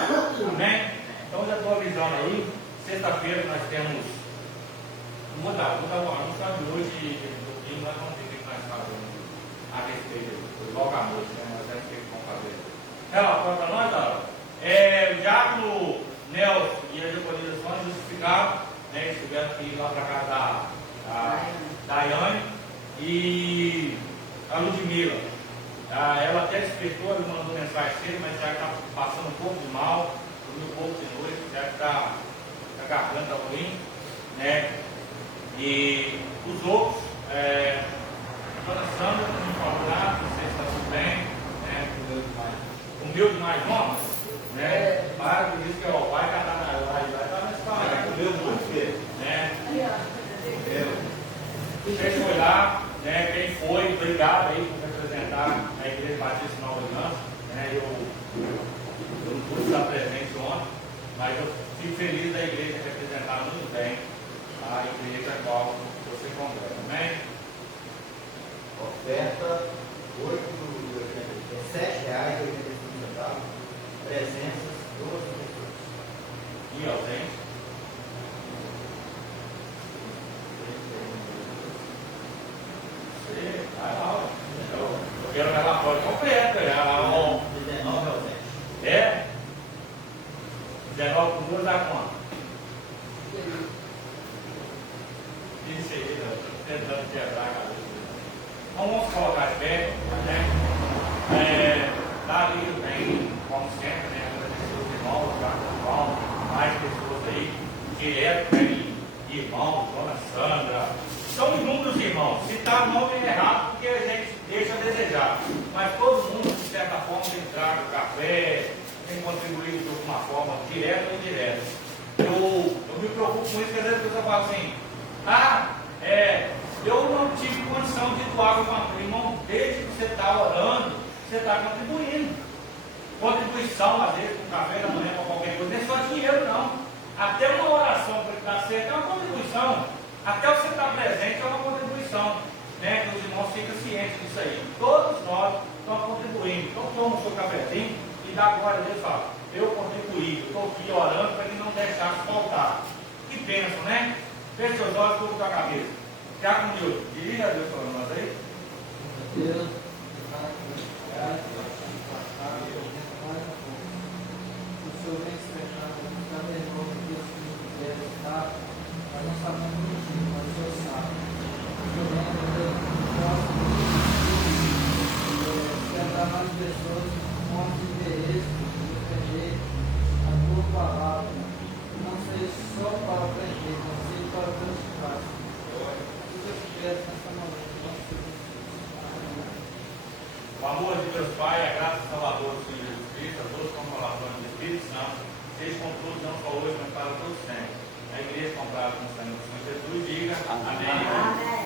Amém? Então já estou avisando aí. Sexta-feira nós temos. Vou dar uma anúncio de hoje e no domingo nós vamos ver o que nós fazemos a respeito logo à noite, né? Nós temos que fazer. Relatório para nós, Dara. O Diácono Nelson e a diaconisa Sônia justificaram, né? Eles tiveram que ir lá para casa da Daiane e a Ludmila. Ela até despertou, ela mandou mensagem cedo, mas já está passando um pouco de mal, dormiu um pouco de noite, já está com a garganta ruim, né? E os outros, a dona Sandra me falou lá, não sei se está tudo bem, né? O meu demais nome, né? Para que diz que o pai está na live, está nesse palavra. O meu muito feio, né? Quem foi lá, né? Quem foi, obrigado aí por representar a Igreja Batista Nova Aliança, né? Eu não pude estar presente ontem, mas eu fico feliz da igreja representar muito bem a igreja a qual você congrega, amém? Oferta hoje é R$7,85, presenças 12 pessoas. E ausente? Você vai lá, eu quero relatório completo, 19 ausentes. 19 com 2 dá quanto? Dali eu tenho, como sempre, né, agradecer os irmãos, já vão, mais pessoas aí, direto tem irmãos, dona Sandra. São inúmeros irmãos. Citar o nome é errado porque a gente deixa a desejar. Mas todo mundo, de certa forma, tem trago café, tem contribuído de alguma forma, direto ou indireta. Eu me preocupo com isso, porque às vezes a pessoa fala assim, eu não tive condição de doar para o irmão, desde que você está orando, você está contribuindo. Contribuição, às vezes, com café da manhã, para qualquer coisa, não é só dinheiro, não. Até uma oração para ele dar certo é uma contribuição. Até você estar presente é uma contribuição. Né? Que os irmãos ficam cientes disso aí. Todos nós estamos contribuindo. Então, toma o seu cafezinho e dá glória a Deus e fala, eu contribuí, eu estou aqui orando para que não deixasse faltar. Que bênção, né? Feche seus olhos, curva a tua cabeça. Já com Deus. Dirija a Deus falando nós aí. Deus, o Senhor vem se fechando, cada irmão que Deus quiser estar, nós não sabemos o motivo, mas o Senhor sabe. O Senhor vem quebrar mais pessoas, pontos de interesse, defender a tua palavra, não seja só para aprender, mas seja para praticar. Se Deus quiser, nessa manhã, nós O amor de Deus Pai, a graça do Salvador do Senhor Jesus Cristo, a todos com consolações do Espírito Santo, seja com todos, não só hoje, mas para todos sempre. A igreja comprada com o Senhor Jesus, diga amém.